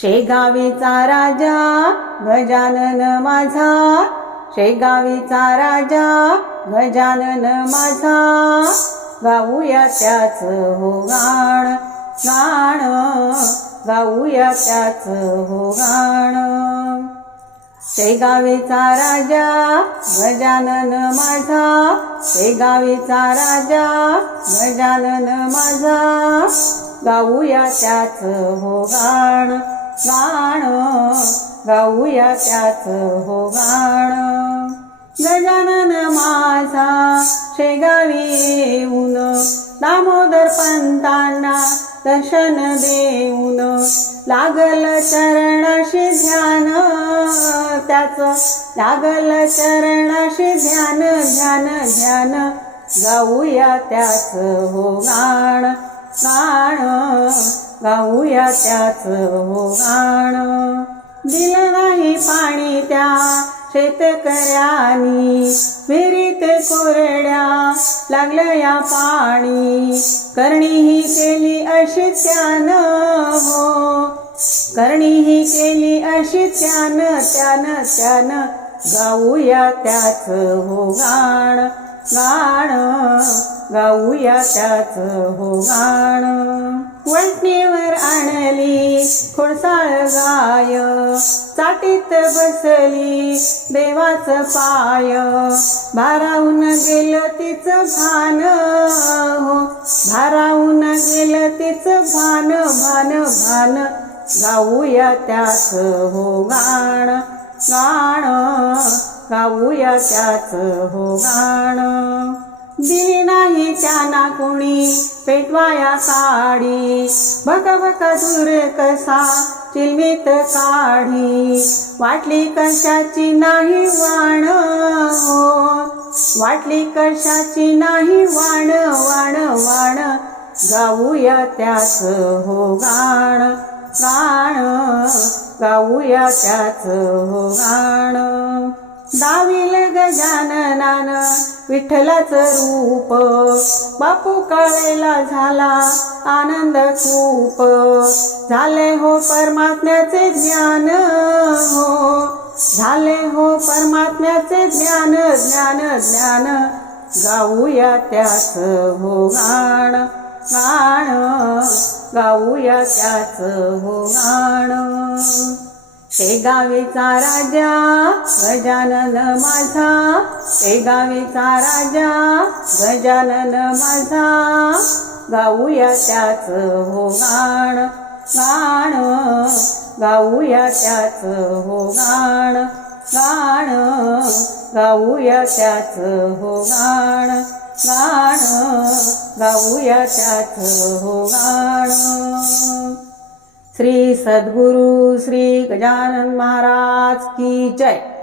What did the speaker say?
शेगावीचा राजा गजानन माझा. शेगावीचा राजा गजानन माझा. गाऊया त्याच हो गाण. गाण गाऊया त्याच हो गाण शेगावीचा राजा गजानन माझा. शेगावीचा राजा गजानन माझा. गाऊया त्याच हो गाण गाण गाऊया त्याच हो गाण गजानन माझा शेगावी येऊन दामोदर पंतांना दर्शन देऊन लागल चरणाशी ध्यान. त्याच लागल चरणाशी ध्यान ध्यान ध्यान. गाऊया त्याच हो गाण गाण गाऊया त्याच हो गाण दिलं नाही पाणी त्या शेतकऱ्यानी. विहिरीत कोरड्या लागल्या या पाणी. करणी ही केली अशी त्यानं हो. करणी ही केली अशी त्यानं त्यानं त्यानं गाऊया त्याच हो गाण गाण गाऊया त्याच हो गाण खोडसाळ गाय चाटीत बसली देवाच पाय. भारावून गेलं तिच भान. हो भारावून गेलं तिच भान भान भान. गाऊया त्याच हो गाण गाण. गाऊया त्याच हो गाण. दिली नाही त्यांना कोणी पेटवाया काडी बका बका दूर कसा चिलमीत काढी. वाटली कशाची नाही वाण हो वाटली कशाची नाही वाण वाण वाण. गाऊया त्याच हो गाण गाण. गाऊया त्याच हो गाण. दाविल गजाननान विठ्ठलाच रूप. बापू काळेला झाला आनंद खूप. झाले हो परमात्म्याचे ज्ञान हो. झाले हो परमात्म्याचे ज्ञान ज्ञान ज्ञान. गाऊया त्याच हो गाण गाण. गाऊया त्याच हो गाण. शेगावीचा राजा गजानन माझा ते गावीचा राजा. गजानन माझा गाऊया त्याच हो गाण. गाण गाऊया त्याच हो गाण. गाण गाऊया त्याच हो गाण. गाण गाऊया त्याच हो गाण. श्री सद्गुरु श्री गजानन महाराज की जय.